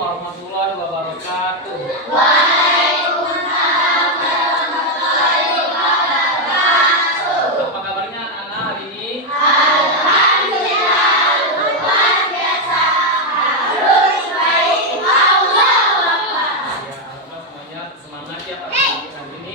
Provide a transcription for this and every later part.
warahmatullahi wabarakatuh. Waalaikumsalam warahmatullahi wabarakatuh. Apa kabarnya anak-anak hari ini? Alhamdulillah, luar biasa. Harus baik. Allahu Akbar. Ya, alhamdulillah semuanya semangat ya pada hari ini.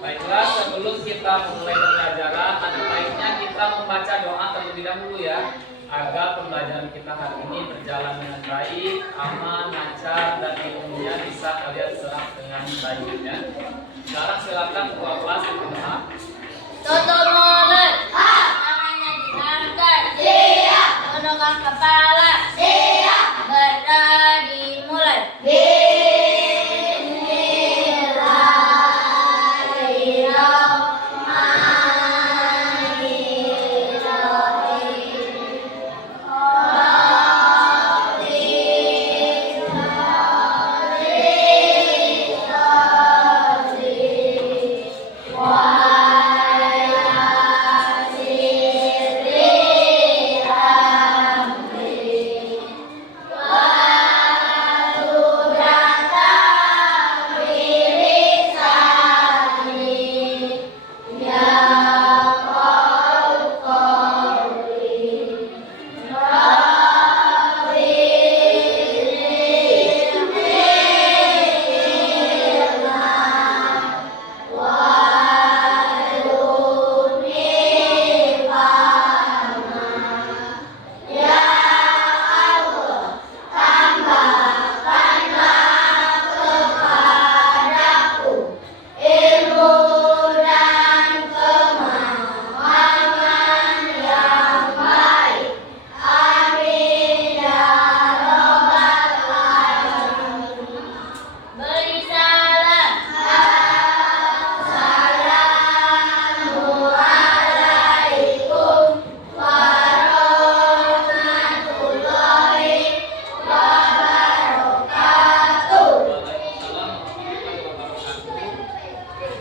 Baiklah, sebelum kita mulai pembelajaran, ada baiknya kita membaca doa terlebih dahulu ya, agar pembelajaran kita hari ini berjalan dengan baik, aman, lancar, dan ilmunya bisa kalian serap dengan baik ya. Sekarang silakan ketua kelas berdoa. Tutup mulut. Tangannya diangkat. Siap. Menundukkan kepala. Siap. Berdoa dimulai.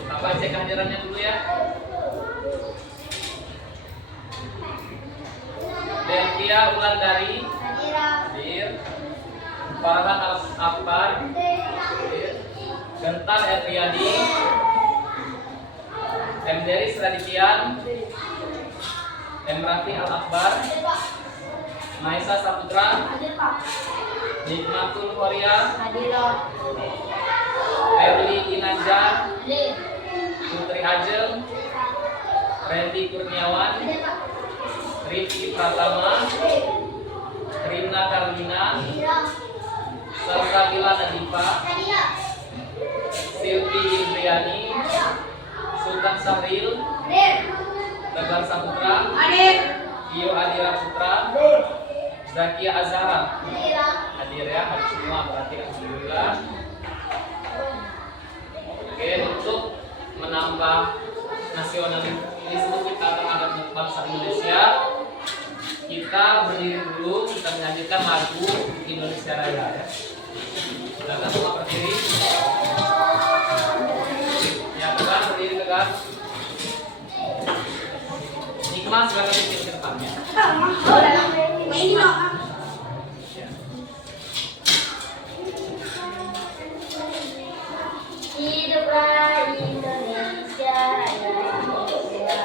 Bapak cek kehadirannya dulu ya. Delvia Wulandari hadir. Farhan Al-Akbar hadir. Gentar Etriadi, M. Deris Radityan, M. Rafi Al-Akbar, Maisa Saputra, Nikmatul Korea, Erli Kinanjar, Putri Ajeng, Randy Kurniawan, Rifki Pratama, Rina Karlina, Salsabila Nadifa, Silvi Indriani, Sultan Sahril, Tegar Saputra, Iyo Adira Putra, Zakia Azhara hadir ya, hadir semua berarti alhamdulillah. Oke, untuk menambah nasionalisme kita terhadap bangsa Indonesia, kita berdiri dulu, kita menyanyikan lagu Indonesia Raya ya. Silakan semua berdiri. Ya, tegak, berdiri tegak. Nikmat silakan bikin ke depannya. Hiduplah Indonesia Raya,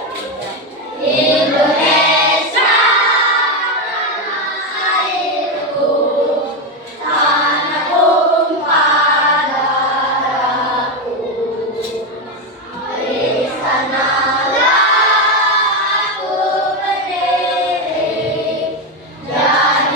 Indonesia tanah airku, tanah tumpah darahku. Di sanalah aku berdiri, jadi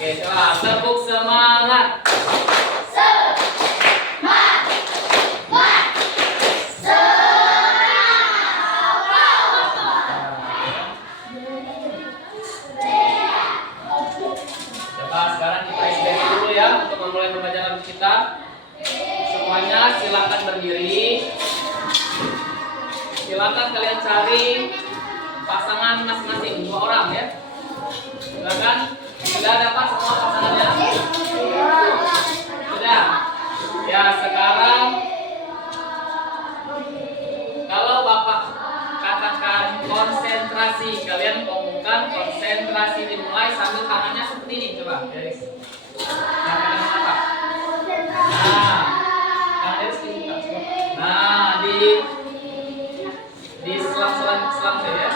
Oke, coba tepuk semangat. Coba sekarang kita istirahat dulu ya untuk memulai pembacaan kita. Semuanya silakan berdiri. Silakan kalian cari pasangan masing-masing 2 orang ya. Silakan. Sudah dapat semua pasangannya? Sudah. Ya, sekarang kalau Bapak katakan konsentrasi, kalian ngomongkan konsentrasi dimulai sambil tangannya seperti ini. Coba, Deris. Tangannya apa? Nah, Deris dibuka semua. Nah, di selang-selang ya.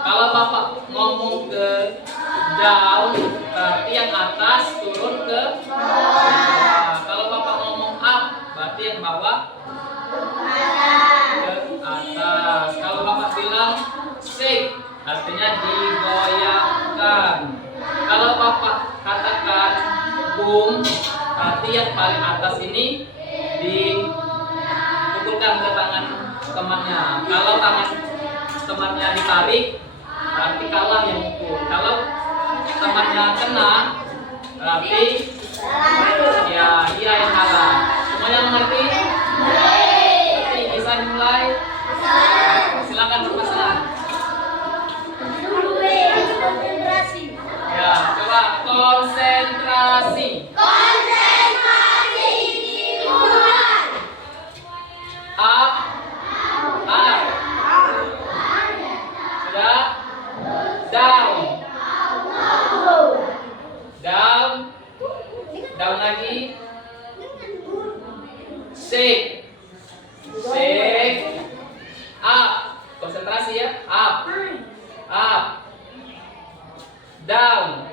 Kalau Bapak ngomong ke down, berarti yang atas turun ke bawah. Nah, kalau Bapak ngomong up, berarti yang bawah ke atas. Kalau Bapak bilang shake, artinya digoyangkan. Kalau Bapak katakan boom, berarti yang paling atas ini dipukulkan ke tangan temannya. Kalau tangan temannya ditarik, berarti kalah yang pukul. Kalau temannya kena, berarti ya dia yang kalah. Semuanya mengerti? Mengerti? Bisa dimulai? Silakan berpasangan. Ya, coba konsentrasi. Up, up. Sudah? Down. Down. Down lagi. Shake. Shake. Up. Konsentrasi ya. Up. Up. Down.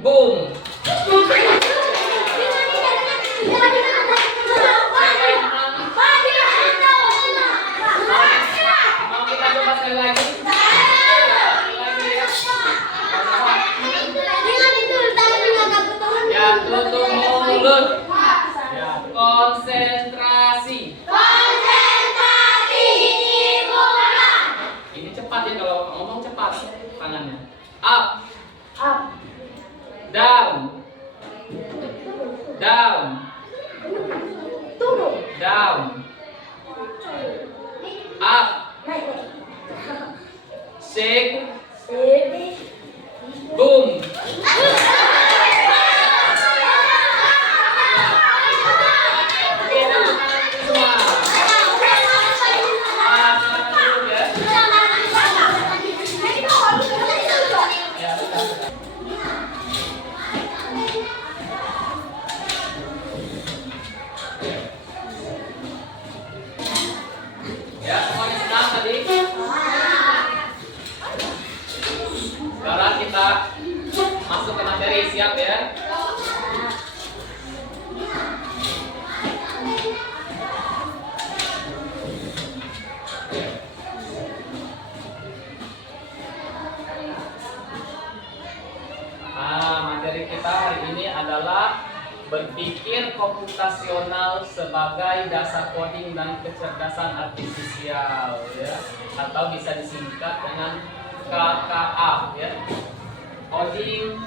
Boom. Mau kita coba sekali lagi? Ya, tutup mulut. Ya, konsentrasi. Ini cepat ya, kalau ngomong cepat tangannya. Up. Down. Down. Down. Up. Shake. Boom. Ya, semuanya senang tadi? Sekarang kita masuk ke materi, siap ya? Materi kita hari ini adalah berpikir komputasional sebagai dasar coding dan kecerdasan artifisial ya, atau bisa disingkat dengan KKA ya. Coding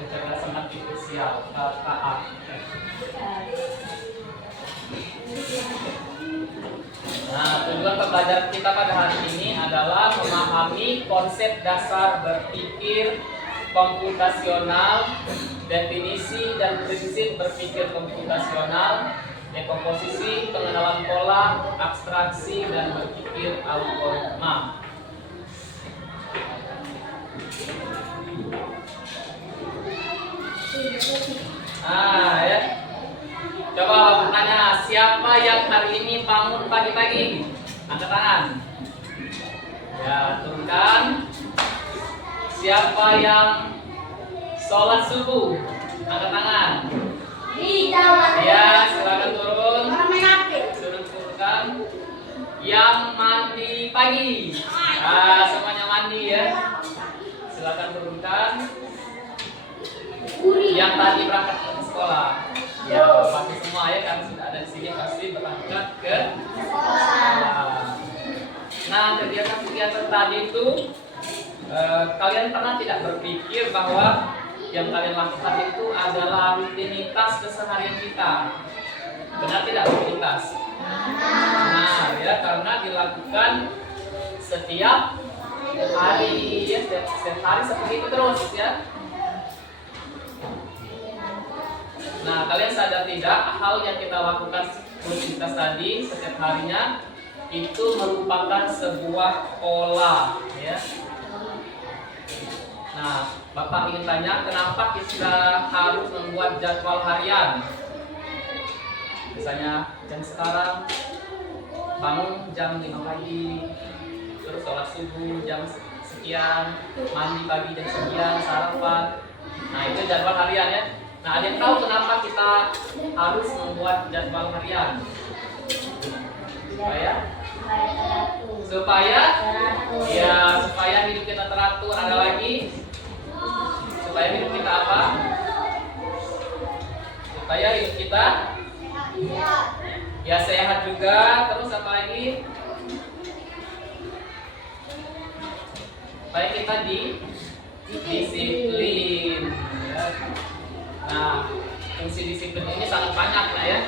kecerdasan artifisial, KKA. Nah, tujuan pembelajaran kita pada hari ini adalah memahami konsep dasar berpikir komputasional, definisi dan prinsip berpikir komputasional, dekomposisi, pengenalan pola, abstraksi, dan berpikir algoritma. Ya. Coba tanya, siapa yang hari ini bangun pagi-pagi? Angkat tangan. Ya, turunkan. Siapa yang sholat subuh? Angkat tangan. Ya, silakan turun. Turunkan. Yang mandi pagi. Semuanya mandi ya. silakan turunkan. Yang tadi berangkat ke sekolah. Ya, pasti semua ya karena sudah ada di sini pasti berangkat ke sekolah. Nah, kegiatan-kegiatan tadi itu kalian pernah tidak berpikir bahwa yang kalian lakukan itu adalah rutinitas keseharian kita? Benar tidak rutinitas? Nah, ya karena dilakukan setiap hari ya, setiap hari seperti itu terus ya. Nah, kalian sadar tidak hal yang kita lakukan rutinitas tadi setiap harinya itu merupakan sebuah pola ya. Nah, Bapak ingin tanya kenapa kita harus membuat jadwal harian? Misalnya jam sekarang bangun jam 5 pagi, terus sholat subuh jam sekian, mandi pagi jam sekian, sarapan. Nah, itu jadwal harian ya. Nah, ada yang tahu kenapa kita harus membuat jadwal harian? Supaya hidup kita teratur. Ada lagi? Supaya hidup kita apa? Supaya hidup kita ya sehat juga. Terus apa lagi? Supaya kita disiplin ya. Nah, fungsi disiplin ini sangat banyak lah ya.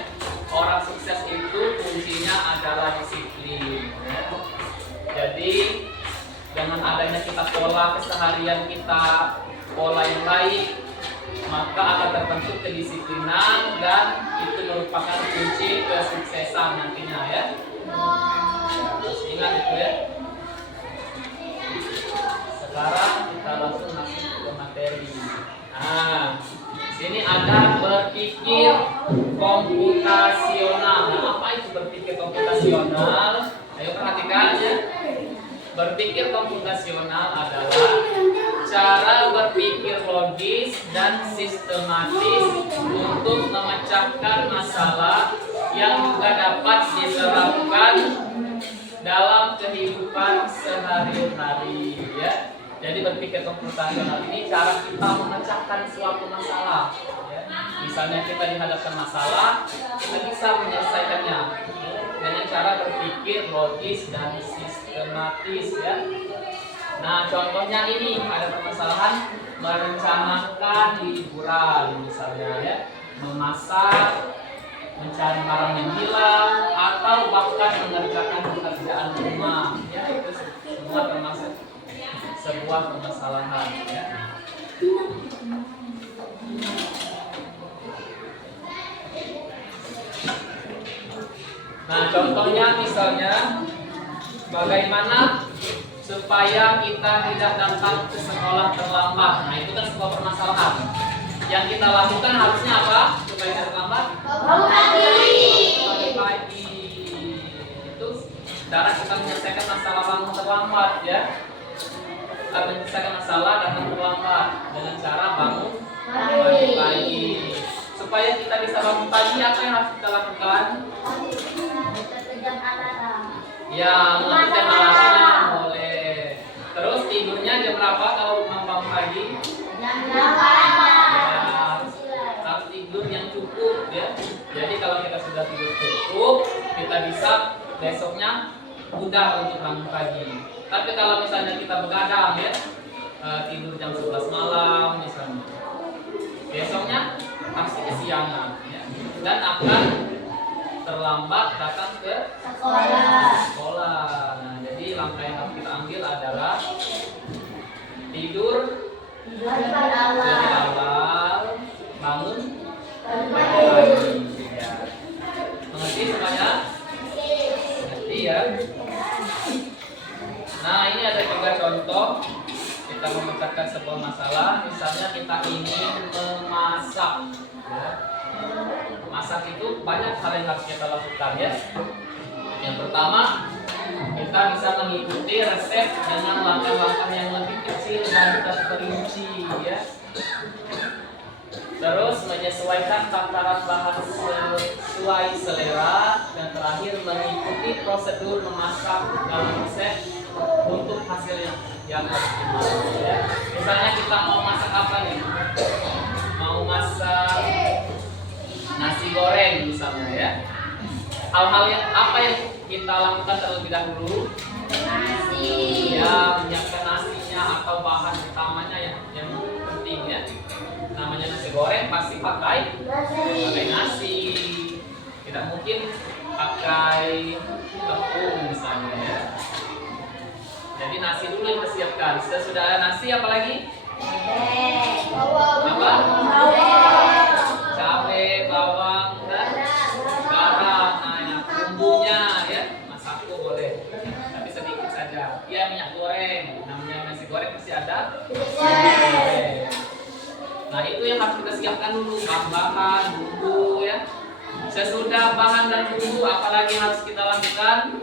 Orang sukses itu kuncinya adalah disiplin ya. Jadi dengan adanya kita pola keseharian kita, pola yang baik, maka akan terbentuk kedisiplinan dan itu merupakan kunci kesuksesan nantinya ya. Harus ingat itu ya. Sekarang kita langsung masuk ke materi. Nah, sini ada berpikir komputasional. Nah, apa itu berpikir komputasional? Ayo perhatikan ya. Berpikir komputasional adalah cara berpikir logis dan sistematis untuk memecahkan masalah yang juga dapat diterapkan dalam kehidupan sehari-hari ya. Jadi berpikir komputasional ini cara kita memecahkan suatu masalah ya. Misalnya kita dihadapkan masalah, kita bisa menyelesaikannya dengan cara berpikir logis dan sistematis ya. Nah, contohnya ini ada permasalahan merencanakan liburan misalnya ya, memasak, mencari barang yang hilang, atau bahkan mengerjakan pekerjaan rumah ya. Itu semua termasuk sebuah permasalahan ya. Nah, contohnya misalnya bagaimana supaya kita tidak datang ke sekolah terlambat. Nah, itu kan sebuah permasalahan. Yang kita lakukan harusnya apa supaya tidak terlambat? Bangun pagi. Itu cara kita menyelesaikan masalah bangun terlambat ya. Menyelesaikan masalah datang terlambat dengan cara bangun pagi. Supaya kita bisa bangun pagi, apa yang harus kita lakukan? Ya, mengatur jam alarmnya boleh. Terus tidurnya jam berapa kalau mau bangun pagi? Jam 8. Ya, harus tidur yang cukup ya. Jadi kalau kita sudah tidur cukup, kita bisa besoknya mudah untuk bangun pagi. Tapi kalau misalnya kita begadang ya, tidur jam 11 malam misalnya, besoknya pasti kesiangan ya, dan akan terlambat datang ke sekolah. Nah, jadi langkah yang harus kita ambil adalah tidur lebih awal, bangun pagi ya. Mengerti semuanya? Mengerti ya? Nah, ini ada juga contoh kita memecahkan sebuah masalah. Misalnya kita ingin memasak ya. Masak itu banyak hal yang harus kita lakukan ya. Yang pertama, kita bisa mengikuti resep dengan langkah-langkah yang lebih kecil dan terperinci ya. Terus menyesuaikan takaran bahan sesuai selera, dan terakhir mengikuti prosedur memasak dalam resep untuk hasil yang optimal ya. Misalnya goreng misalnya ya. Hal-hal yang apa yang kita lakukan terlebih dahulu? Nasi. Ya, menyiapkan nasinya atau bahan utamanya yang penting ya. Namanya nasi goreng pasti pakai nasi. Tidak mungkin pakai tepung misalnya ya. Jadi nasi dulu yang disiapkan. Sesudah ada nasi apa lagi? Apa? Cabai, bawang, dan garam. Nah, ya, bumbunya ya, masako boleh. Tapi sedikit saja. Ya, minyak goreng. Namanya nasi goreng pasti ada minyak goreng. Nah, itu yang harus kita siapkan dulu, bahan-bahan, bumbu ya. Sesudah bahan dan bumbu, apalagi harus kita lakukan?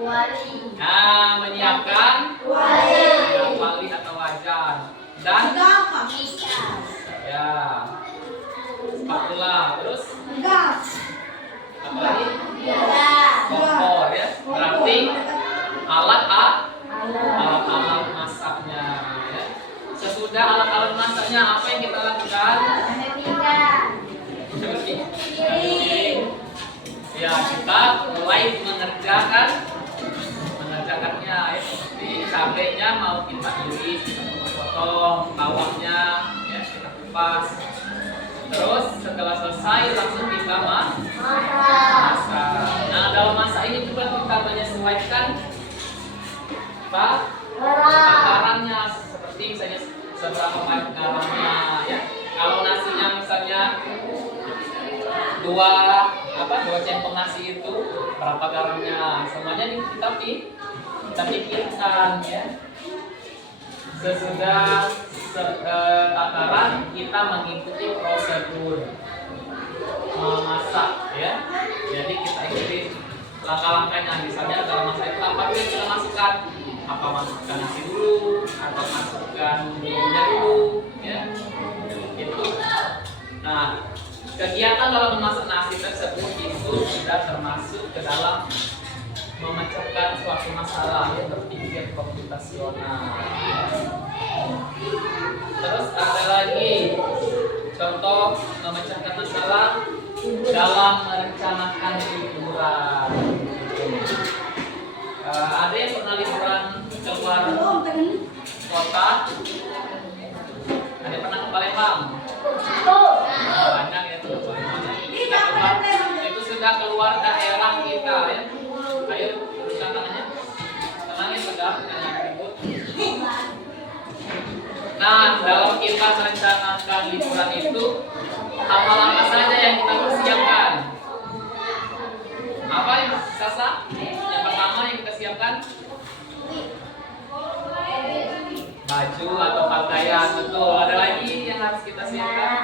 Nah, menyiapkan wali atau wajan dan ya spatula, terus apa lagi? Kompor ya. Berarti alat masaknya ya. Sesudah alat-alat masaknya, apa yang kita lakukan? Ya, kita mulai mengerjakannya ya, seperti cabenya mau kita iris, kita potong, bawangnya ya kita kupas. Terus setelah selesai langsung kita masak. Nah, dalam masak ini juga kita menyesuaikan takarannya, seperti misalnya seberapa banyak garamnya ya. Kalau nasinya misalnya dua centong nasi itu berapa garamnya, semuanya kita pikirkan ya. Sesudah takaran kita mengikuti prosedur memasak ya. Jadi kita ikuti langkah-langkahnya. Misalnya dalam masak itu apa yang kita masukkan? Apa masukkan nasi dulu atau masukkan bumbunya dulu ya. Itu. Nah, kegiatan dalam memasak nasi tersebut itu sudah termasuk ke dalam memecahkan suatu masalah yang berpikir komputasional. Terus ada lagi contoh memecahkan masalah dalam merencanakan liburan. Ada yang pernah liburan keluar kota? Ada yang pernah ke Palembang? Banyak ya tuh. Itu sudah keluar daerah kita ya. Ayo turunkan tangannya. Tenangin tegak, jangan ribut. Nah, dalam kita merencanakan liburan itu, hal-hal apa saja yang kita persiapkan? Apa yang Sasa? Yang pertama yang kita siapkan? Baju atau pakaian, betul. Ada lagi yang harus kita siapkan?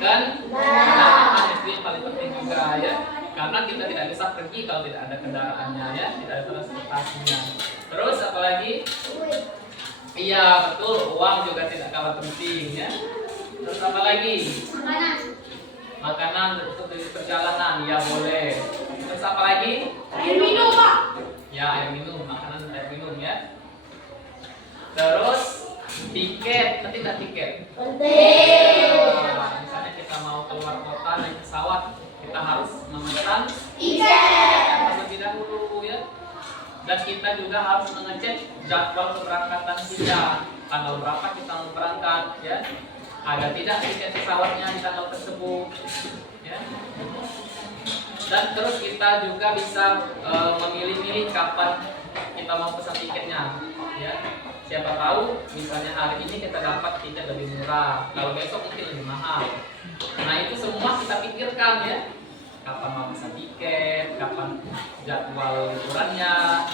Kan? Kendaraan itu yang paling penting juga ya. Karena kita tidak bisa pergi kalau tidak ada kendaraannya ya, tidak ada transportasinya. Terus apa lagi? Iya betul, uang juga tidak kalah penting ya. Terus apa lagi? Makanan untuk perjalanan, ya boleh. Terus apa lagi? Air minum, Pak. Ya, air minum, makanan air minum ya. Terus tiket, penting nggak tiket? Penting. Nah, misalnya kita mau keluar kota naik pesawat, kita harus memesan Tiket. terlebih dahulu ya. Dan kita juga harus mengecek jadwal keberangkatan kita, tanggal berapa kita mau berangkat ya. Ada tidak tiket pesawatnya di tanggal tersebut ya. Dan terus kita juga bisa memilih-milih kapan kita mau pesan tiketnya ya. Siapa tahu misalnya hari ini kita dapat tiket lebih murah, kalau besok mungkin lebih mahal. Nah, itu semua kita pikirkan ya. Kapan mau pesan tiket, kapan jadwal liburannya.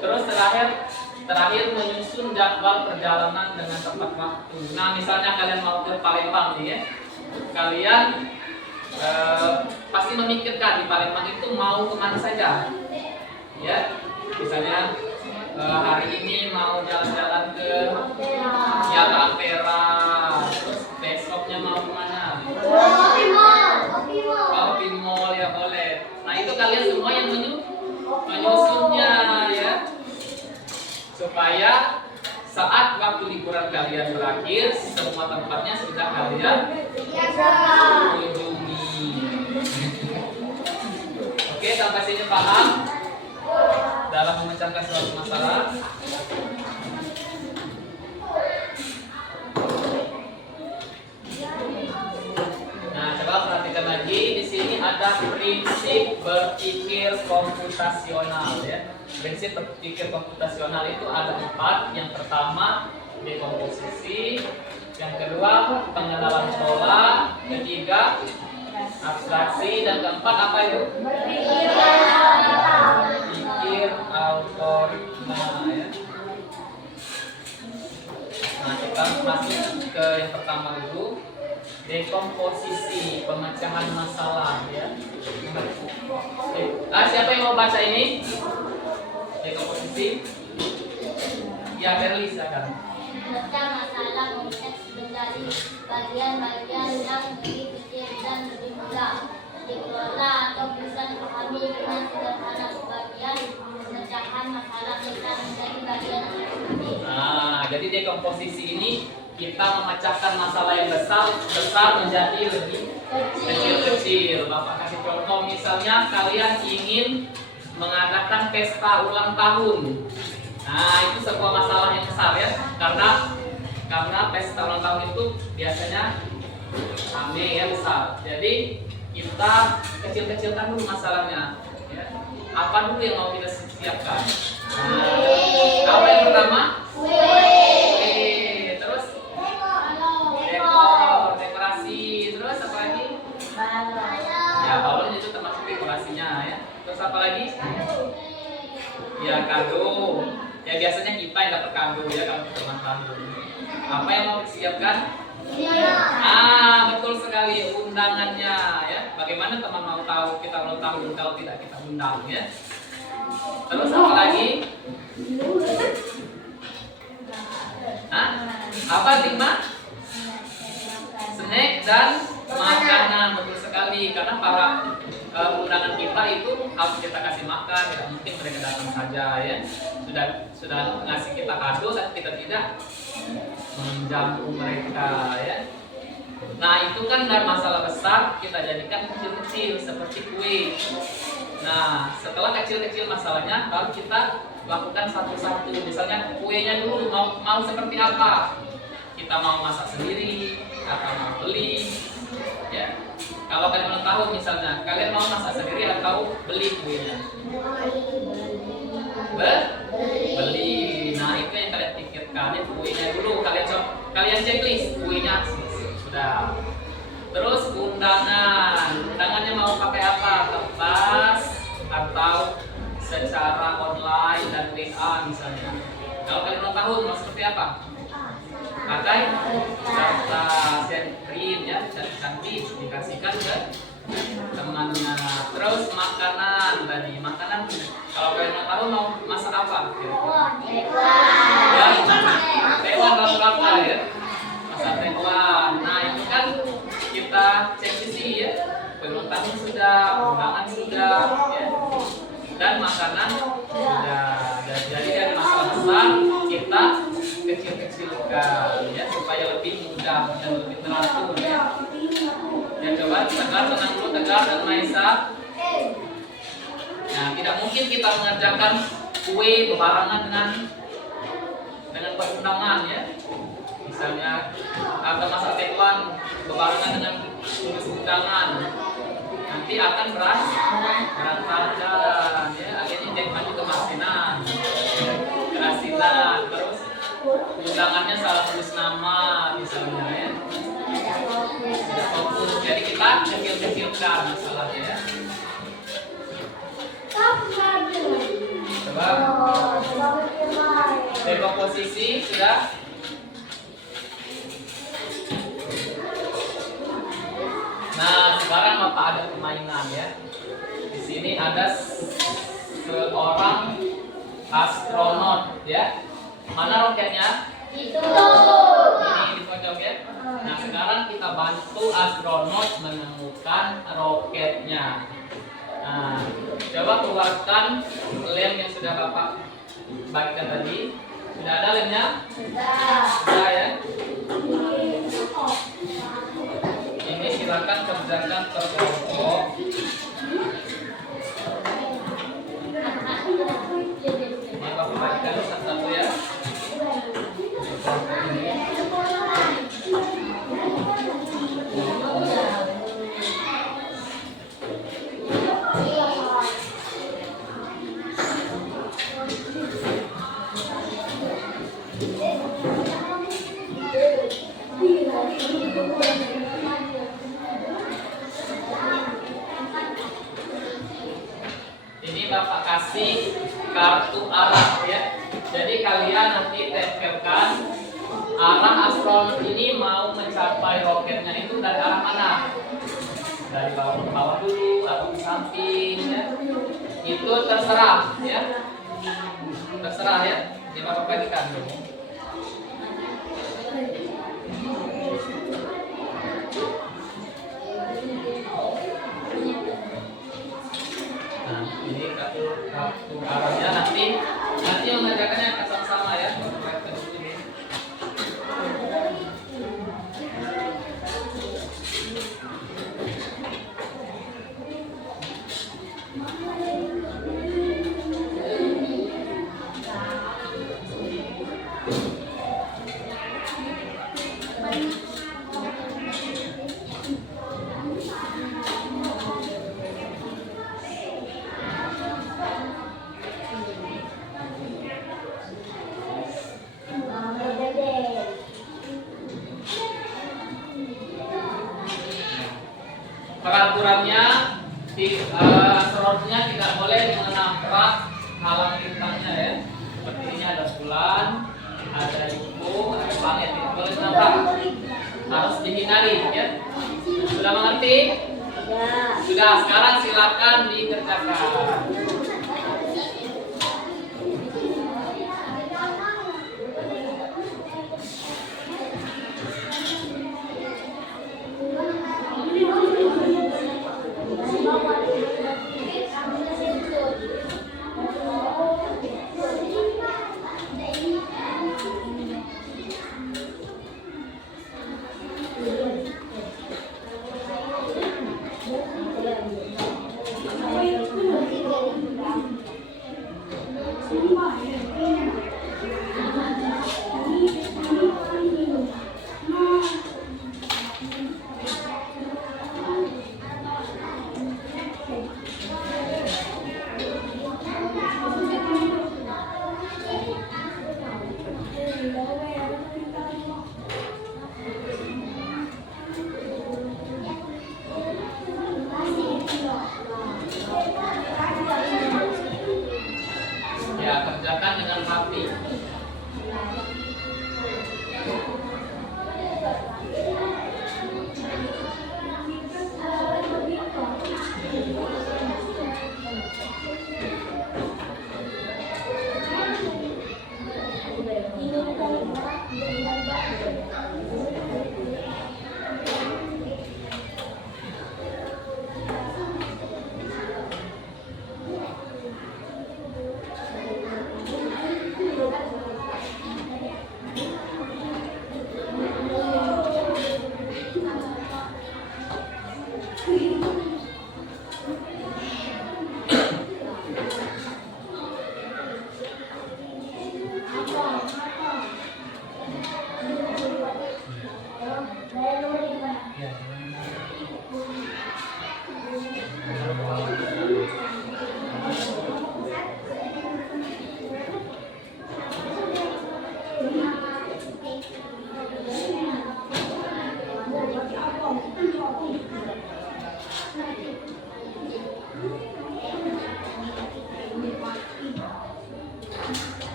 Terus terakhir menyusun jadwal perjalanan dengan tepat waktu. Nah, misalnya kalian mau ke Palembang nih ya. Kalian pasti memikirkan di Palembang itu mau kemana saja. Ya. Misalnya hari ini mau jalan-jalan ke ya ke Ampera. Terus besoknya mau kemana? Kopi Mall ya boleh. Nah, itu kalian semua yang menyusunnya ya. Supaya saat waktu liburan kalian berakhir, semua tempatnya sudah kalian kunjungi. sampai sini paham? Dalam memecahkan suatu masalah. Nah, coba perhatikan lagi. Di sini ada prinsip berpikir komputasional ya. Prinsip berpikir komputasional itu ada 4. Yang pertama dekomposisi, yang kedua pengenalan pola, ketiga abstraksi, dan keempat apa itu? Berpikir algoritma ya. Nah, kita masuk ke yang pertama dulu. Dekomposisi, pemecahan masalah ya. Siapa yang mau baca ini? Dekomposisi. Ya, Berli silakan. Memecah masalah kompleks menjadi bagian-bagian yang lebih kecil dan lebih mudah dikelola atau bisa dipahami dengan sederhana. Sebagian pemecahan masalah kita menjadi bagian yang lebih. Nah, jadi dekomposisi ini kita memecahkan masalah yang besar menjadi lebih kecil-kecil. Bapak kasih contoh, misalnya kalian ingin mengadakan pesta ulang tahun. Nah, itu sebuah masalah yang besar ya, karena pesta ulang tahun itu biasanya rame ya, besar. Jadi kita kecil-kecilkan dulu masalahnya ya. Apa dulu yang mau kita siapkan? Nah, apa yang pertama? Terus dekor, dekorasi, terus apa lagi? Ya, balon itu termasuk dekorasinya ya. Terus apa lagi? Ya, kado. Ya, biasanya kita yang dapat kado ya kalau kita ulang tahun. Apa yang mau disiapkan? Betul sekali, undangannya ya. Bagaimana teman mau tahu kita ulang tahun kalau tidak kita undang ya? Terus apa lagi? Apa 5? Snack dan makanan, betul sekali. Karena para undangan kita itu harus kita kasih makan, tidak mungkin mereka datang saja ya. Sudah ngasih kita kado, tapi kita tidak menjamu mereka ya. Nah, itu kan dari masalah besar kita jadikan kecil-kecil seperti kue. Nah, setelah kecil-kecil masalahnya, baru kita lakukan satu-satu. Misalnya kuenya dulu mau seperti apa? Kita mau masak sendiri atau mau beli? Ya. Kalau kalian ulang tahun misalnya, kalian mau masak sendiri atau beli kuenya? Beli. Nah, itu yang kalian pikirkan. Ya, kuenya dulu kalian checklist kuenya sudah. Terus undangannya mau pakai apa? Kertas atau secara online dan WA misalnya. Kalau kalian ulang tahun mau seperti apa? Pakai kertas yang print ya, cantik dikasihkan ke temannya. Terus makanan tadi, kalau kalian ulang tahun mau masak apa? Tewan kalau apa ya? Masak tewan. Nah, itu kan kita cek sisi ya. Ulang tahun sudah, undangan sudah ya. Dan makanan sudah. Jadi dari masalah besar kita kecil-kecilkan ya, supaya lebih mudah dan lebih teratur ya. Ya, coba Tegar, tenang dulu Tegar dan Maisa. Nah, tidak mungkin kita mengerjakan kue berbarengan dengan perundangan ya. Misalnya atau masak tewan berbarengan dengan tulis undangan. Nanti akan berantakan ya. Akhirnya tewan juga kerasinan, terus undangannya salah tulis nama misalnya ya. Tidak fokus. Jadi kita kecil-kecilkan masalahnya ya. Coba dekomposisi sudah. Nah, sekarang Bapak ada permainan ya. Di sini ada seorang astronot ya. Mana roketnya? Itu. Ini di pojok ya. Nah, sekarang kita bantu astronot menemukan roketnya. Nah, coba keluarkan lem yang sudah Bapak bagikan tadi. Sudah ada lemnya? Sudah ya. Ini silakan kerjakan per kelompok. dikasih kartu arah ya. Jadi kalian nanti tempelkan arah astronot ini mau mencapai roketnya itu dari arah mana? Dari bawah ke bawah dulu atau ke samping ya. Itu terserah ya. Terserah ya. Jadi Bapak bagikan dulu. Nah, ini kartu arahnya nanti mengerjakannya akan sama-sama ya. Peraturannya astronotnya tidak boleh menabrak halang bintangnya ya. Seperti ini ada bulan, ada jukung, ada planet, tidak boleh menabrak. Harus dihindari ya. Sudah mengerti? Sudah. Sekarang silakan dikerjakan. Ya, kerjakan dengan rapi.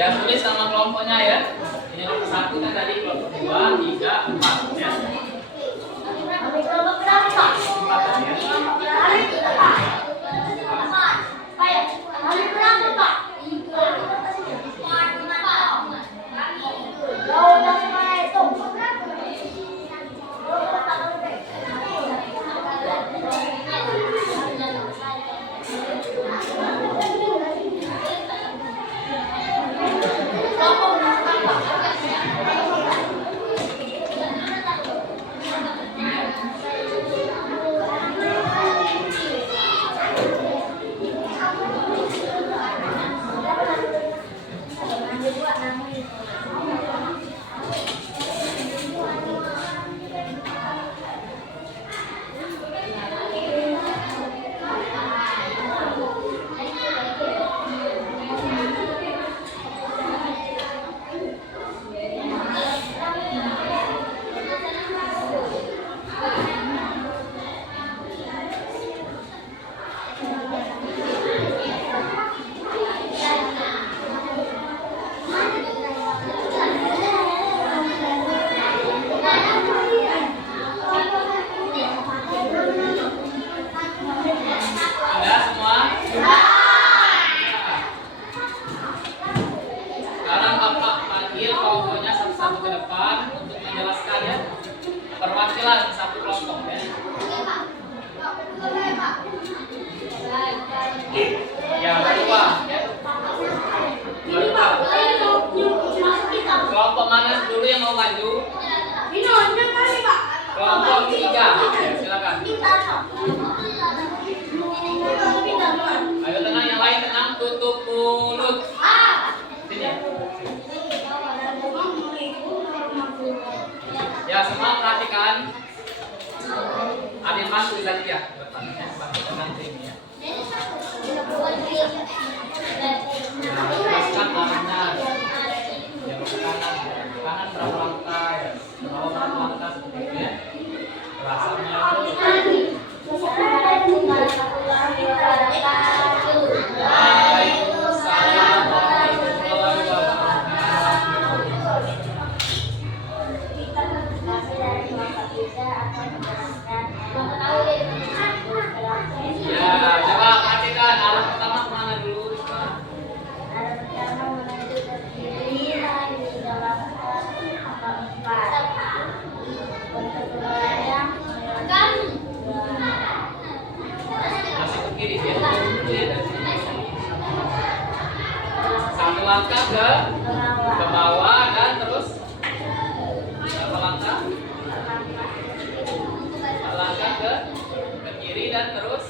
Ya, tulis sama kelompoknya ya. Ini nomor 1 kan tadi, kelompok 2, 3, 4 ya. Kelompok berapa? 4 tadi ya. panggil kelompoknya satu-satu ke depan untuk menjelaskan ya. Perwakilan satu kelompok ya. Ya, berdua ya. Berdua. Kelompok mana dulu yang mau maju? Kelompok tiga. Ya, silakan. Ayo tenang, yang lain tenang, tutup mulut. Sini. Ya, semua perhatikan. Adin masuk lagi ya. Bantu tenang sini ya. Jelaskan arahnya. Ya, ke kanan. Kanan berapa langkah ya? Ke bawah berapa langkah seperti itu ya. Rasanya Waalaikumsalam warahmatullahi wabarakatuh. Ya, coba perhatikan arah pertama kemana dulu? Masih ke kiri ya. Satu langkah ke bawah dan terus berapa langkah? Langkah ke kiri dan terus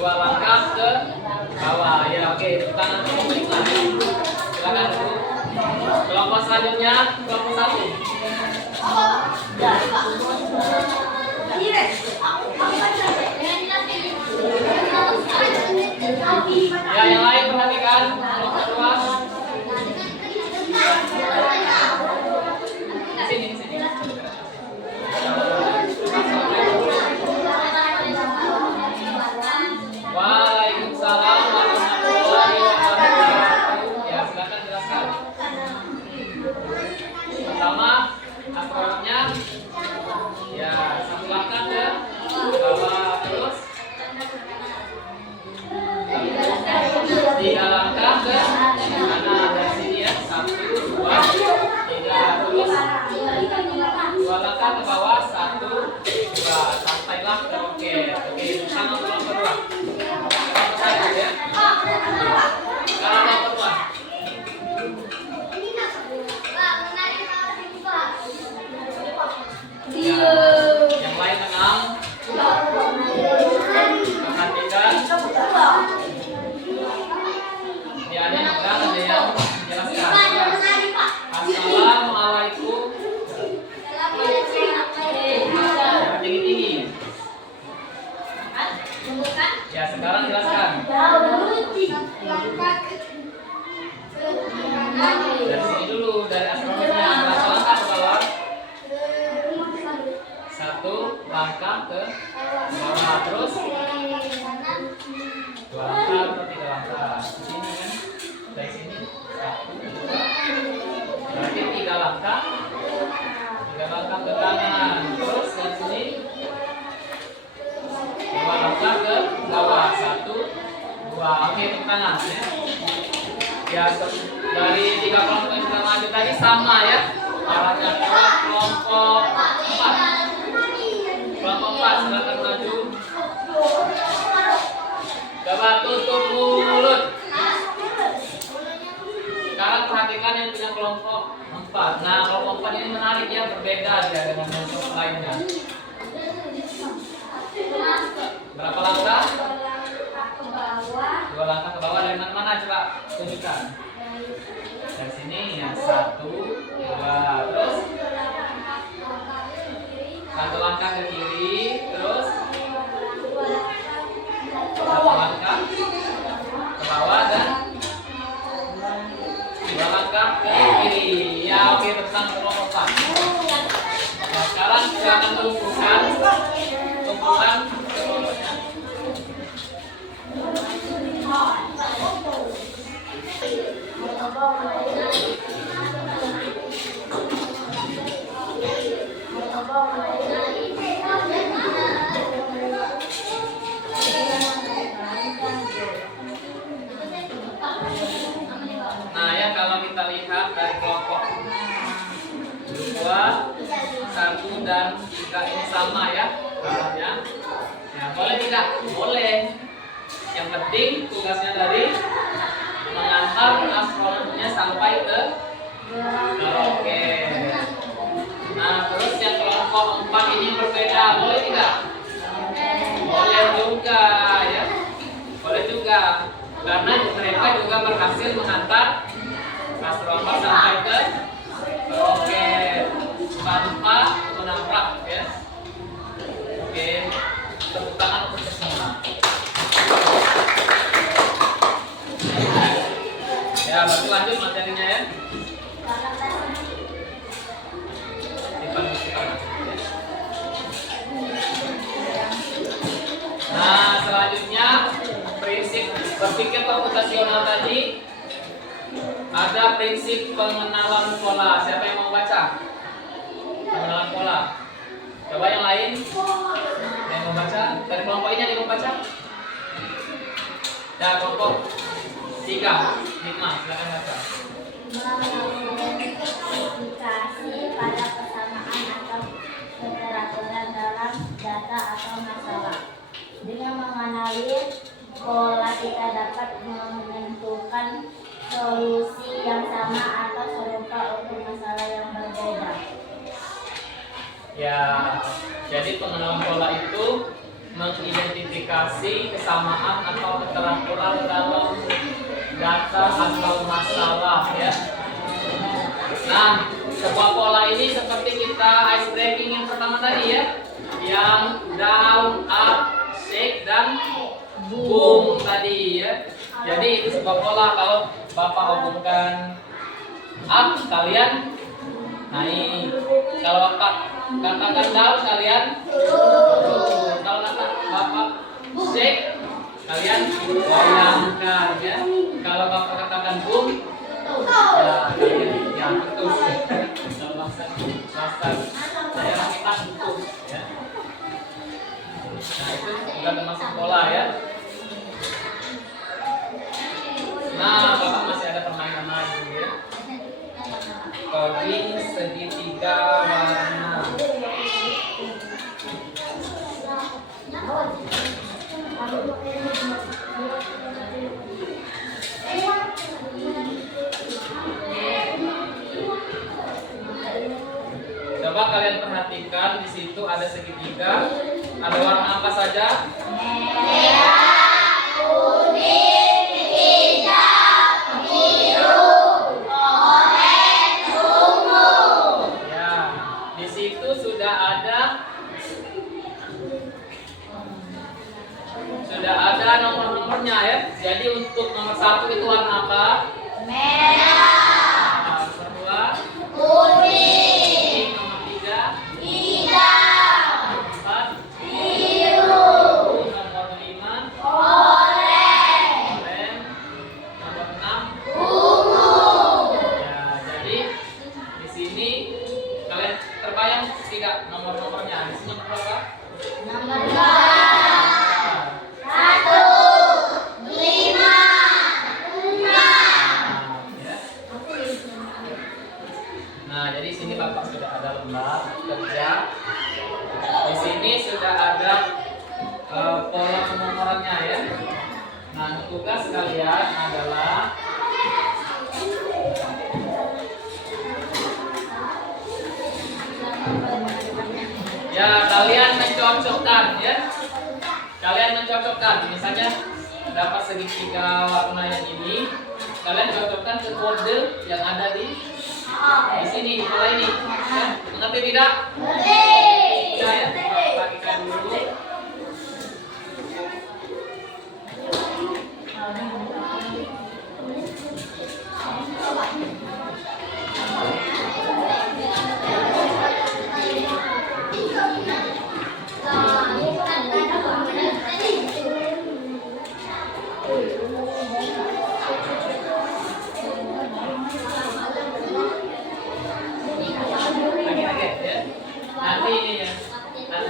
dua langkah ke bawah. Ya, oke, tepuk tangan dulu baiklah. Silakan dulu. Kelompok selanjutnya, kelompok satu. Ya, yang lain perhatikan. Kelompok dua. Sini, sini. Waalaikumsalam warahmatullahi wabarakatuh. Ya, silakan jelaskan. Pertama, astronomnya. Ya, satu langkah ke bawah terus. Tiga langkah ke kanan dari sini ya. Satu, dua, tiga terus. Dua langkah ke bawah. Satu, dua. Sampailah ke oke. Oke, sama kelompok kedua. Kelompok satu ya. Sekarang kelompok kedua. Ya, yang lain tenang. Perhatikan. Ya, ada yang pegang, ada yang menjelaskan. Assalamualaikum. Tinggi-tinggi. Ya, sekarang jelaskan. Dari sini dulu, dari astronomnya. Berapa langkah ke bawah? Satu langkah ke bawah terus. Dua langkah atau tiga langkah. Di sini kan? Dari sini. Satu, dua. Berarti tiga langkah. Tiga langkah ke kanan. Terus dari sini. Dua langkah ke bawah. Satu, dua. Oke, tepuk tangan ya. Ya, dari tiga kelompok yang sudah maju tadi sama ya. Arahnya ke kelompok 4. Kelompok 4 silakan maju. Coba tutup mulut. Sekarang perhatikan yang punya kelompok 4. Nah, kelompok 4 ini menarik ya, berbeda dia dengan kelompok lainnya. Berapa langkah? Dua langkah ke bawah. Dari mana coba tunjukkan. Dari sini ya, satu, dua, terus satu langkah ke kiri, terus satu langkah ke bawah dan dua langkah ke kiri. Ya, oke, tentang kelompok 4. Nah, sekarang silakan tumpukan kelompoknya. Nah ya, kalau kita lihat dari dan jika ini sama ya arahnya. Ya, boleh tidak? Boleh. Yang penting tugasnya tadi mengantar astronotnya sampai ke roket. Nah, terus yang kelompok 4 ini berbeda, boleh tidak? Boleh juga ya. Boleh juga. Karena mereka juga berhasil mengantar astronot sampai ke roket tanpa menabrak ya. Oke, tepuk tangan untuk semua. Ya, berarti lanjut materinya ya. Nah, selanjutnya prinsip berpikir komputasional tadi ada prinsip pengenalan pola. Siapa yang mau baca? Pengenalan pola. Coba yang lain yang mau baca. Dari kelompok ini ada yang mau baca? Ya, kelompok 3, Hikmah, silakan baca. Mengidentifikasi pada persamaan atau keteraturan dalam data atau masalah. Dengan menganalisis pola kita dapat menentukan solusi yang sama atau serupa untuk masalah yang berbeda. Ya, jadi pengenalan pola itu mengidentifikasi kesamaan atau keteraturan dalam data atau masalah ya. Nah, sebuah pola ini seperti kita ice breaking yang pertama tadi ya, yang down, up, shake dan boom tadi ya. Jadi itu sebuah pola. Kalau Bapak hubungkan up, kalian naik. Kalau Bapak katakan down, kalian turun. Kalau Bapak shake, kalian goyangkan ya. Kalau Bapak katakan boom, ya kalian yang betul. Kalau masak, saya kita betul ya. Nah, itu juga termasuk pola ya. Nah, Bapak masih ada permainan lagi ya. Coding segitiga warna. Coba kalian perhatikan di situ ada segitiga. Ada warna apa saja? Merah, kuning, hijau, biru, oranye, ungu. Ya, di situ sudah ada nomor-nomornya ya. Jadi untuk nomor 1 itu warna apa? Merah, Nomor 2 kuning, nomor 3 hijau, 4 biru, nomor 5 oranye, nomor 6 ungu. ya. Jadi di sini kalian terbayang tidak nomor-nomornya? Di sini nomor berapa? Nomor 2, 1, 5, 6. Ya. Nah, jadi sini Bapak sudah ada lembar kerja. Di sini sudah ada pola penomorannya ya. Nah, tugas kalian adalah ya kalian mencocokkan ya. Kalian mencocokkan, misalnya dapat segitiga warna yang ini, kalian cocokkan ke kode yang ada di sini, di pola ini. Ya, mengerti tidak? Ya, ya. Bagikan dulu. Lagi ya. Nanti ini ya. Nanti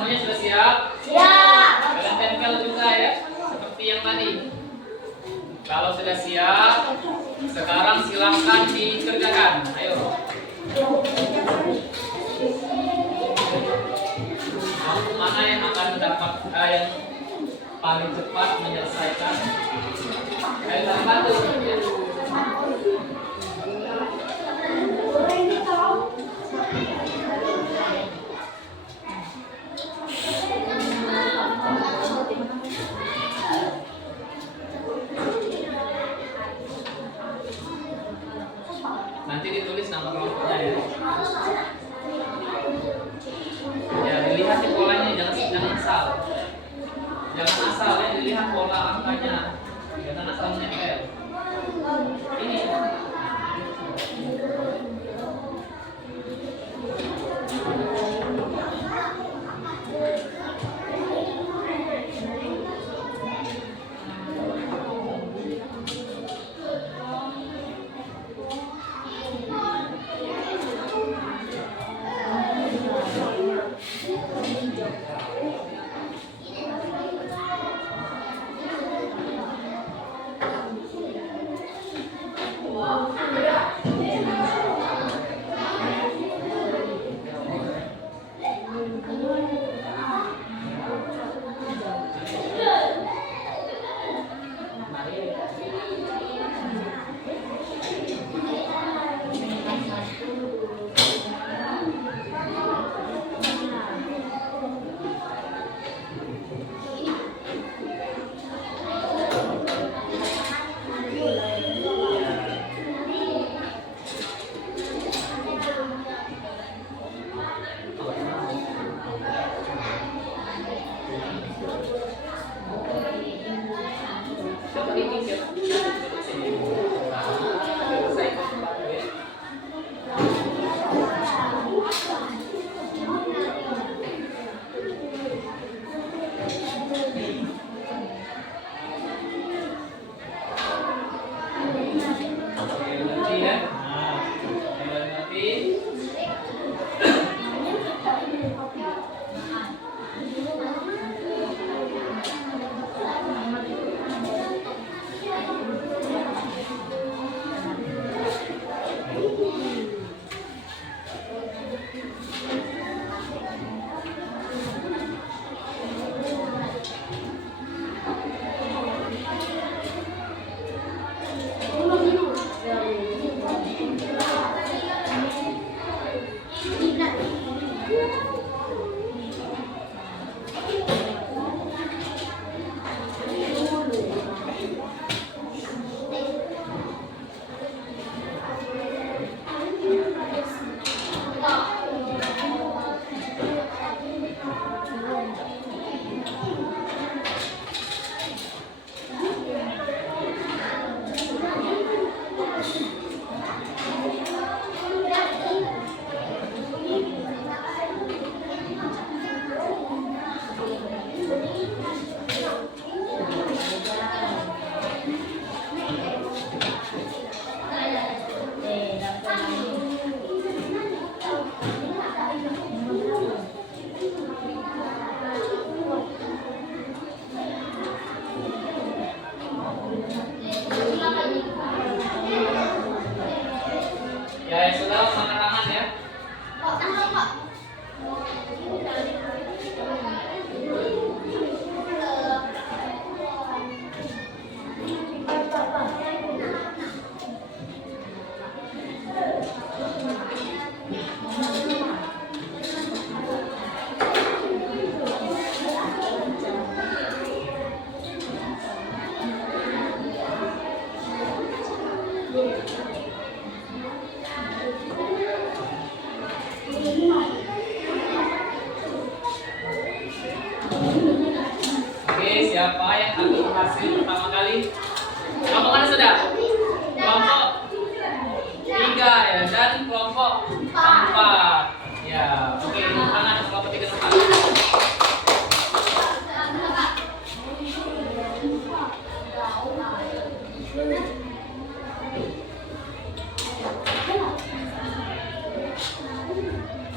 semuanya sudah siap? Siap. Kalian tempel juga ya, seperti yang tadi. Kalau sudah siap, sekarang silakan dikerjakan. Ayo. Mana yang akan mendapat yang paling cepat menyelesaikan? Ayo saling bantu. Nanti ditulis nama kelompoknya ya. Ya dilihat di polanya, jangan asal. Jangan asal ya, dilihat pola angkanya. Jangan asal menempel. Ini. Ya, saudara angkat tangan ya. Oke, siapa yang akan berhasil pertama kali? Kelompok mana sudah? Kelompok 3 ya, dan kelompok 4. Ya, oke, tangan kelompok 3 dan 4.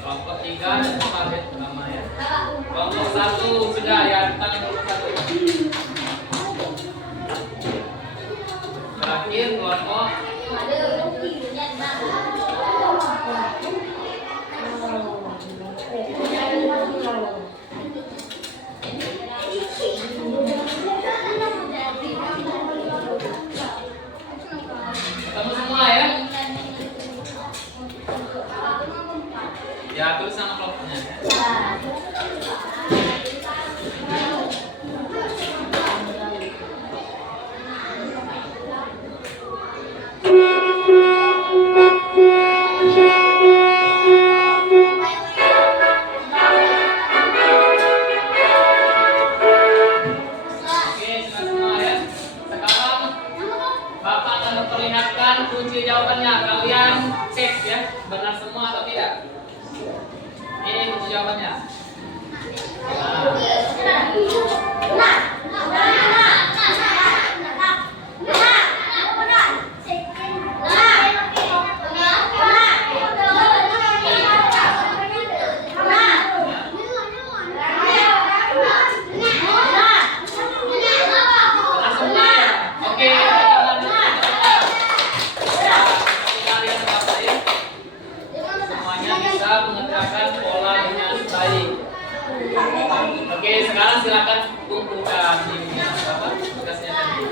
Kelompok 3 dan 4 ya, pertama ya. Kelompok satu sudah ya, tangan nomor satu. Terakhir kelompok ketemu semua ya. Ya, tulis sama kelompoknya ya. Kunci jawabannya kalian cek ya, benar semua atau tidak. Ini kunci jawabannya. Oke, sekarang silakan kumpulkan ini apa tugasnya tadi.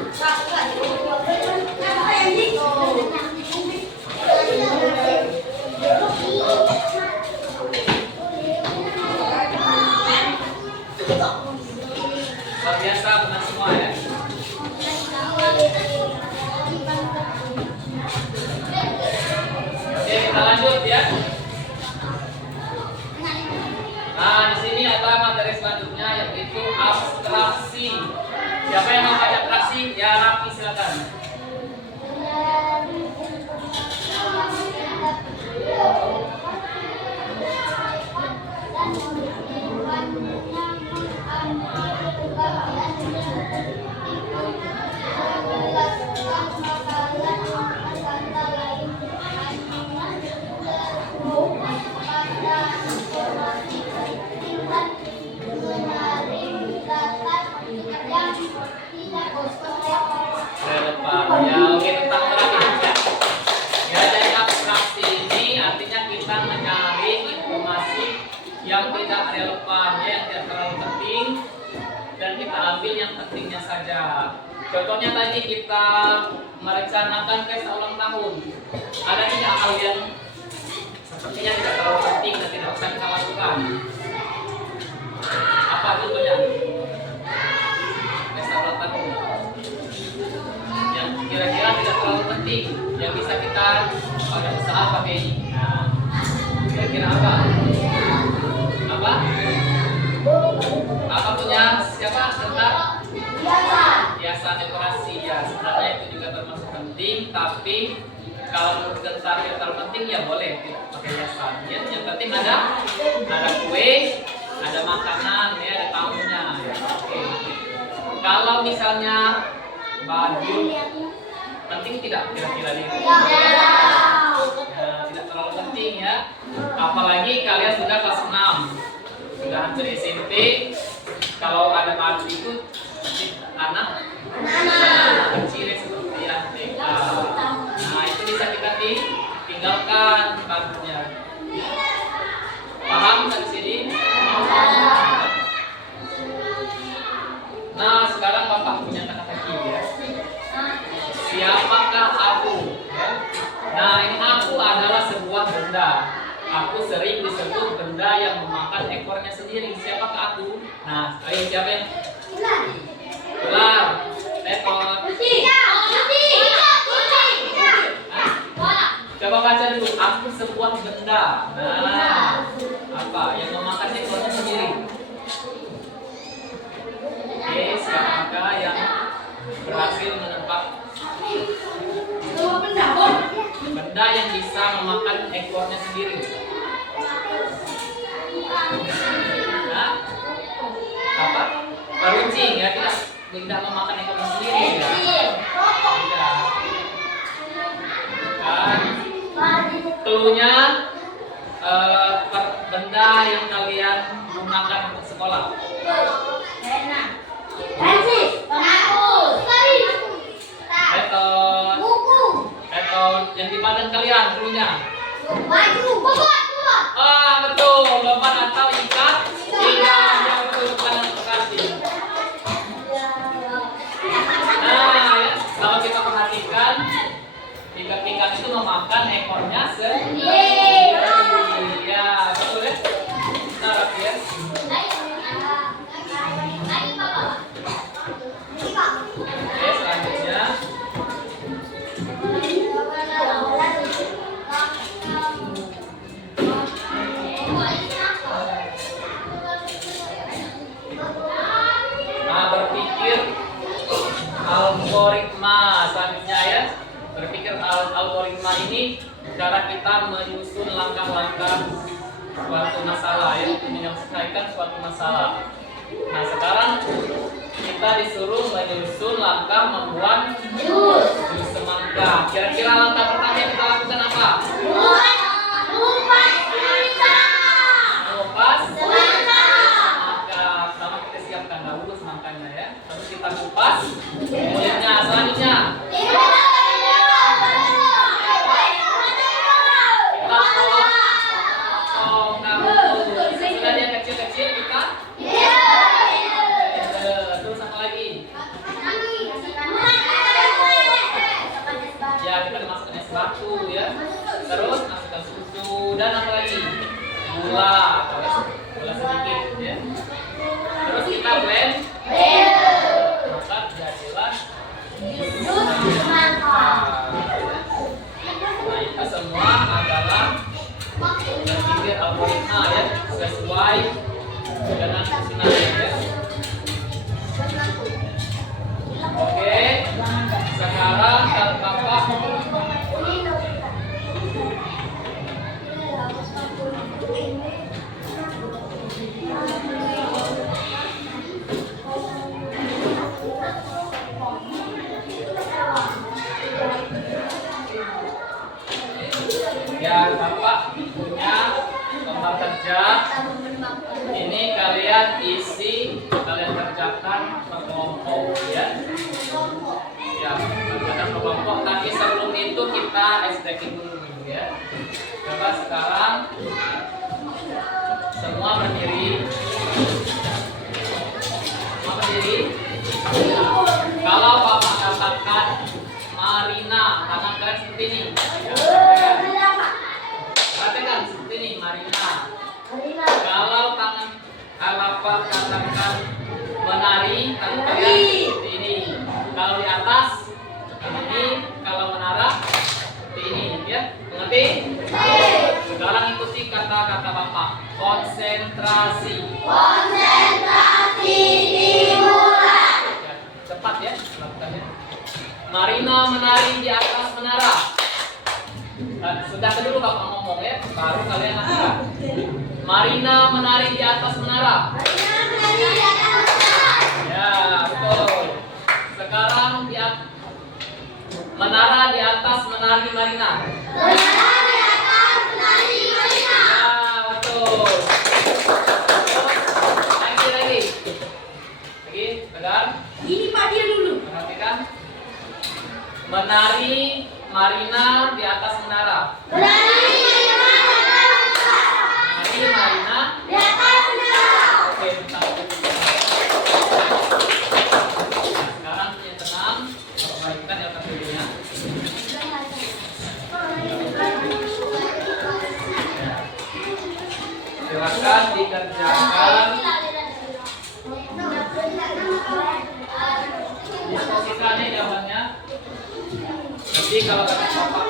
Luar biasa, benar semua ya. Oke, kita lanjut ya. Nah, di sini ada materi selanjutnya yaitu abstraksi. Siapa yang mau baca abstraksi? Ya, Rafi silakan. Relevan ya, oke, tentang berarti ya. Ya, dari abstraksi ini artinya kita mencari informasi yang tidak relevan ya, yang tidak terlalu penting dan kita ambil yang pentingnya saja. Contohnya tadi kita merencanakan pesta ulang tahun. Ada tidak hal yang sepertinya tidak terlalu penting dan tidak usah kita lakukan? Apa contohnya? Pesta ulang tahun yang kira-kira tidak terlalu penting, yang bisa kita pada usaha pakai ini. Nah, kira-kira apa? Apa? Apa punya siapa? Tentang hiasan dekorasi ya. Sebenarnya itu juga termasuk penting, tapi kalau menurut Gentar yang terlalu penting ya boleh pakai hiasan. Ya, yang penting ada kue, ada makanan, ya, ada tamunya. Ya. Oke. Kalau misalnya baju penting tidak kira-kira nih? Ya, tidak terlalu penting ya. Apalagi kalian sudah kelas 6, sudah hampir SMP. Kalau ada baju itu anak kecil seperti yang TK. Nah, itu bisa kita tinggalkan bajunya. Paham dari sini? Nah, sekarang Bapak punya kata-kata ya. Siapakah aku? Ya. Nah, ini aku adalah sebuah benda. Aku sering disebut benda yang memakan ekornya sendiri. Siapakah aku? Nah, ayo siapa yang? Ular, tekor. Coba baca dulu. Aku sebuah benda. Nah, apa yang memakan ekornya sendiri? Oke, siapakah yang berhasil menebak? Benda yang bisa memakan ekornya sendiri. Nah, apa? Parucing ya, tidak memakan ekornya sendiri ya. Tidak. Kan? Cluenya benda yang kalian gunakan untuk sekolah. kalian dulunya? Maju, bobot. Ah, betul. Lompat atau ikat. Iya, yang betul kanan kasih. Nah, ya, kalau kita perhatikan, ikat-ikat itu memakan ekornya sendiri. Ya, betul ya. Nah, ya. Oke, selanjutnya. Nah, berpikir algoritma selanjutnya ya. Berpikir algoritma ini cara kita menyusun langkah-langkah suatu masalah ya, menyelesaikan suatu masalah. Nah, sekarang kita disuruh menyusun langkah membuat jus semangka. Kira-kira langkah pertama yang kita lakukan apa? Mengupas semangka. Pertama kita siapkan dahulu semangkanya ya. Lalu kita kupas kulitnya. Selanjutnya kita potong dahulu. Sesudah dia kecil-kecil kita terus apa lagi? Ya, kita masukkan es batu ya. Terus masukkan susu dan apa lagi? Gula atau gula sedikit ya. Terus kita blend. Maka jadilah nah, itu semua adalah berpikir algoritma ya, sesuai dengan susunannya ya. Oke, sekarang Bapak ya, Bapak punya lembar kerja. Ini kalian isi, kalian kerjakan per kelompok ya. Ya, kerjakan per kelompok. Tapi sebelum itu kita STK dulu ya. Coba sekarang semua berdiri. Semua berdiri. Kalau Bapak katakan Marina, tangan kalian seperti ini. Ya, perhatikan seperti ini, Marina. Kalau tangan Bapak katakan menari, tangan kalian seperti ini. Kalau di atas seperti ini, kalau menara seperti ini, ya. Mengerti? Sekarang ikuti kata-kata Bapak. Konsentrasi. Konsentrasi dimulai. Ya, cepat ya, lakukannya. Marina menari di atas menara. Sudah dulu Bapak ngomong ya, baru kalian lakukan. Marina menari di atas menara. Ya, betul. Sekarang menara di atas menari Marina. Ya, betul. Lagi. Tegar. Ini Pak dia dulu. Perhatikan. Menari Marina di atas menara. Menari Marina di atas menara. Oke, bentar. Sekarang punya tenang, perbaikan ya videonya. Silakan dikerjakan. Diskusikan ya jawabannya. Nanti kalau kata Bapak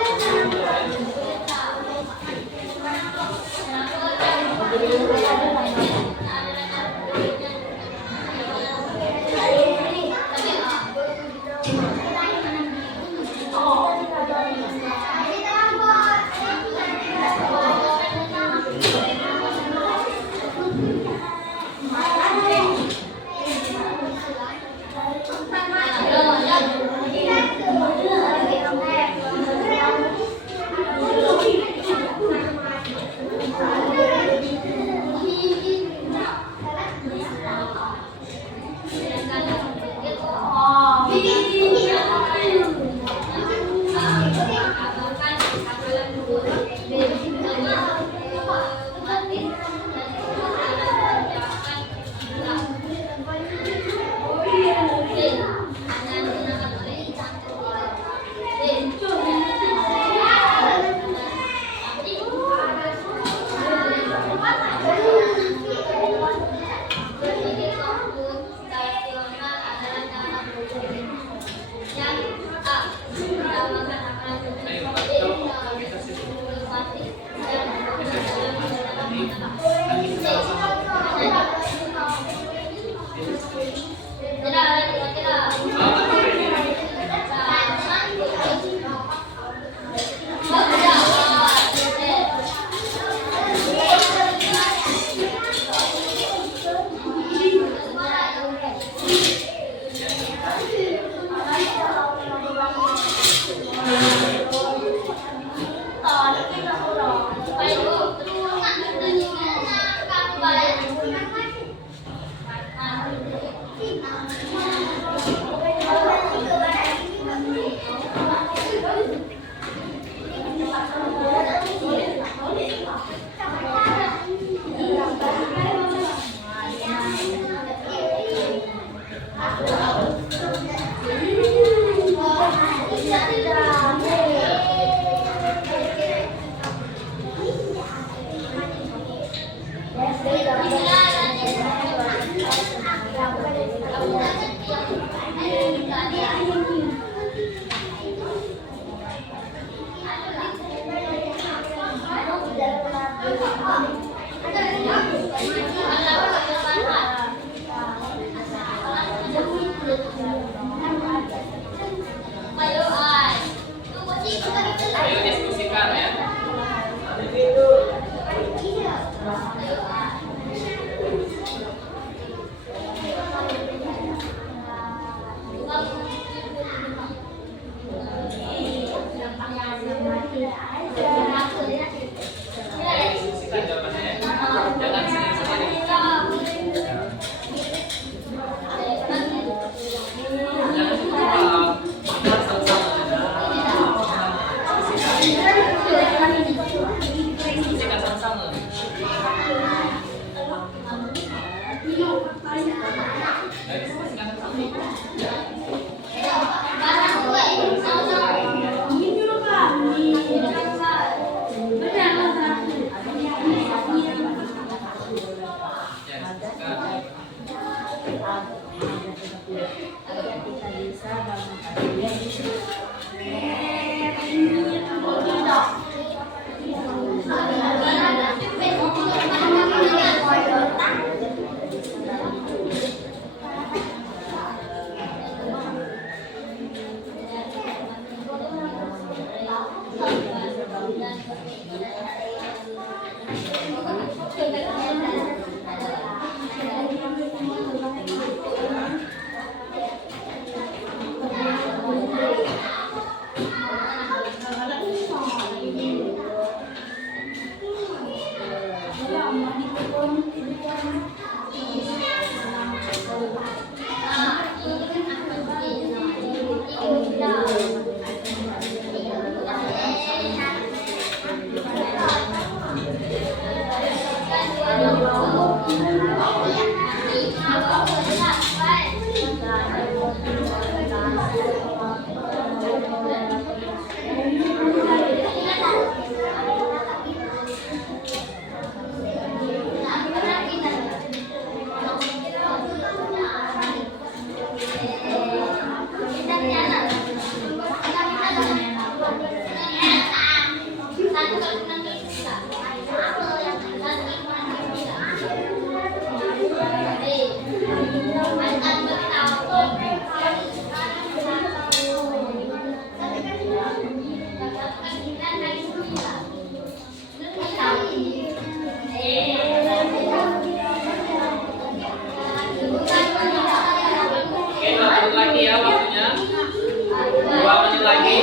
Lagi ya waktunya 2 menit lagi.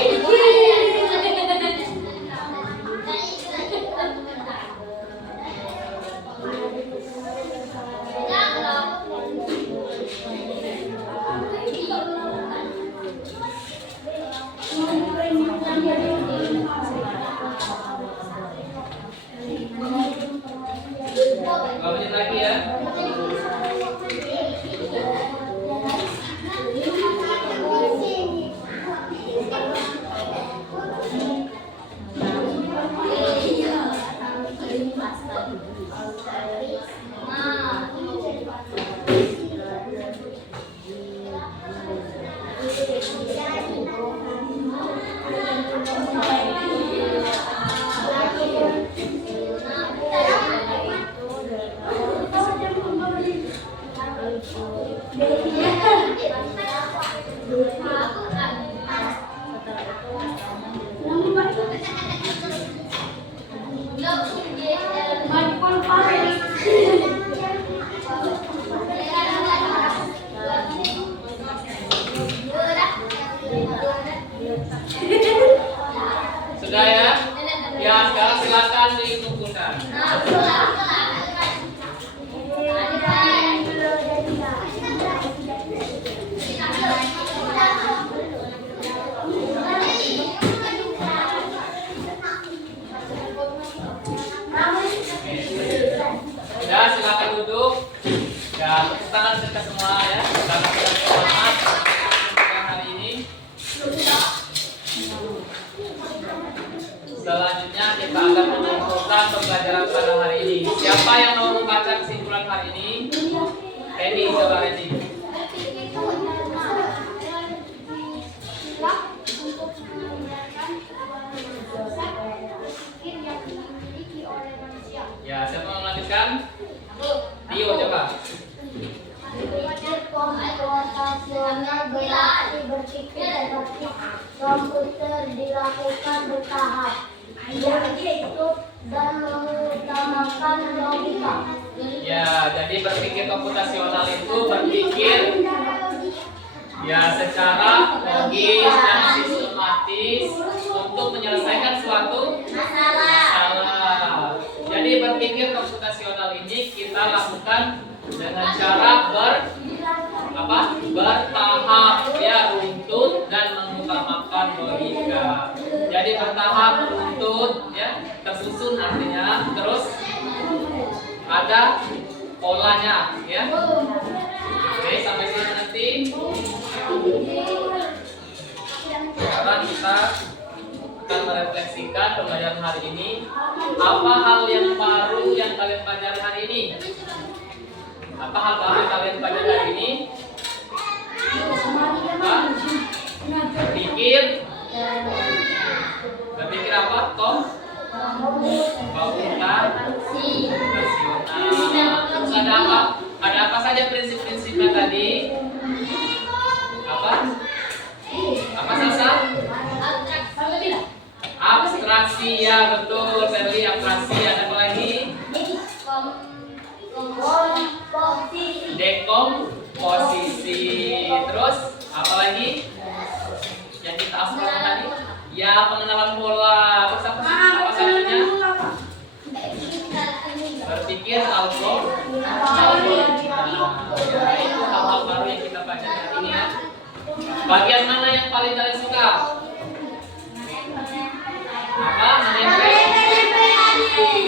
Ya. Sudah ya? Ya, sekarang silakan dikumpulkan. Ya, silakan duduk. Ya, tepuk tangan kita semua ya. Selamat selamat hari ini. Selanjutnya kita akan menyimpulkan pembelajaran pada hari ini. Siapa yang mau membaca kesimpulan hari ini? Edi, coba Edi. Ya, siapa mau melanjutkan? Dio, coba. Berarti berpikir seperti komputer dilakukan bertahap, hidup dan mengutamakan logika. Ya, jadi berpikir komputasional itu berpikir ya secara logis dan sistematis untuk menyelesaikan suatu masalah. Jadi berpikir komputasional ini kita lakukan dengan cara bertahap, ya, runtut dan mengutamakan logika. Jadi bertahap, runtut, ya, tersusun artinya, terus ada polanya, ya. hari ini? Apa hal yang baru yang kalian pelajari hari ini? Apa hal baru yang kalian pelajari hari ini? Hah? Berpikir. Berpikir apa? Tom? Bangunan. Terus ada apa? Ada apa saja prinsip-prinsipnya tadi? Apa? Apa Sasa? Abstraksi, ya betul. Ferli, abstraksi. Ada apa lagi? Dekomposisi. Terus apa lagi? Yang kita asrama tadi? Ya, pengenalan pola. Terus apa satunya? Berpikir algo. Ya, itu hal-hal baru yang kita baca hari ini ya. Bagian mana yang paling kalian suka? Apa? Menempel.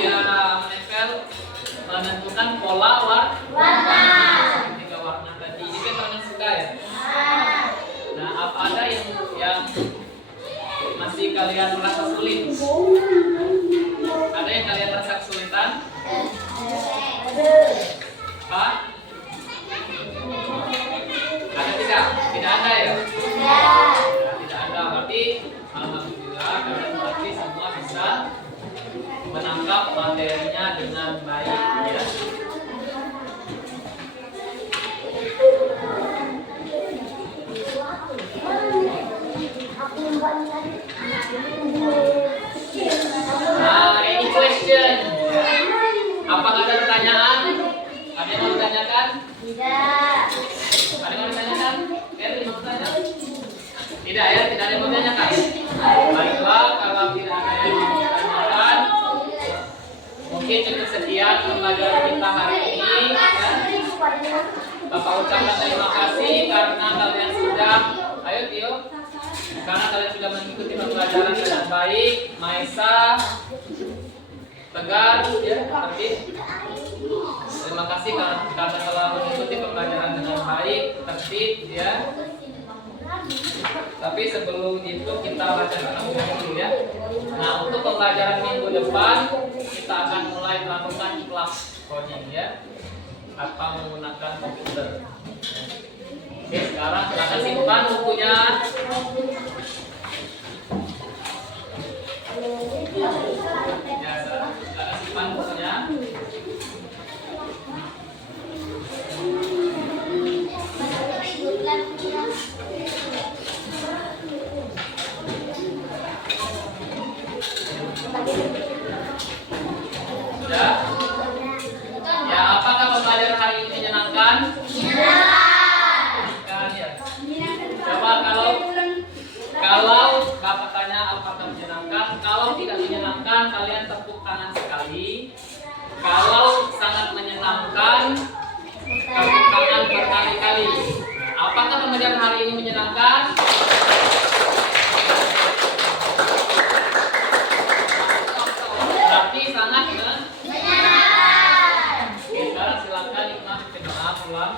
Ya, menempel, menentukan pola warna. Tiga warna tadi. Ini kan kalian suka ya? Nah, apa ada yang masih kalian merasa sulit? Ada yang kalian merasa kesulitan? Apa? Ada tidak? Tidak ada ya? Tidak ada. Berarti alhamdulillah kalian berarti semua bisa menangkap materinya dengan baik ya. Nah, any question? Apakah ada pertanyaan? Ada yang mau ditanyakan? Tidak. Ada yang mau ditanyakan? Erwin mau tanya? Tidak ya, tidak ada yang mau ditanyakan. Baiklah, kalau tidak ada yang mau ditanyakan, mungkin cukup sekian pembelajaran kita hari ini. Ya. Bapak ucapkan terima kasih karena kalian sudah, ayo Tio, karena kalian sudah mengikuti pembelajaran dengan baik. Maisa, Tegar, ya, tertib. Terima kasih karena telah mengikuti pembelajaran dengan baik, tertib, ya. Tapi sebelum itu kita baca terlebih dulu ya. Nah, untuk pembelajaran minggu depan kita akan mulai melakukan kelas coding ya, atau menggunakan komputer. Oke, sekarang silakan simpan bukunya. Ya, silakan simpan bukunya. Sudah? Ya, apakah pembelajaran hari ini menyenangkan? Menyenangkan ya. Coba kalau Bapak tanya apakah menyenangkan, kalau tidak menyenangkan kalian tepuk tangan sekali. Kalau sangat menyenangkan, tepuk tangan berkali-kali. Apakah pembelajaran hari ini menyenangkan? Berarti sangat menyenangkan. Oke, sekarang silakan Iqmah berdoa pulang.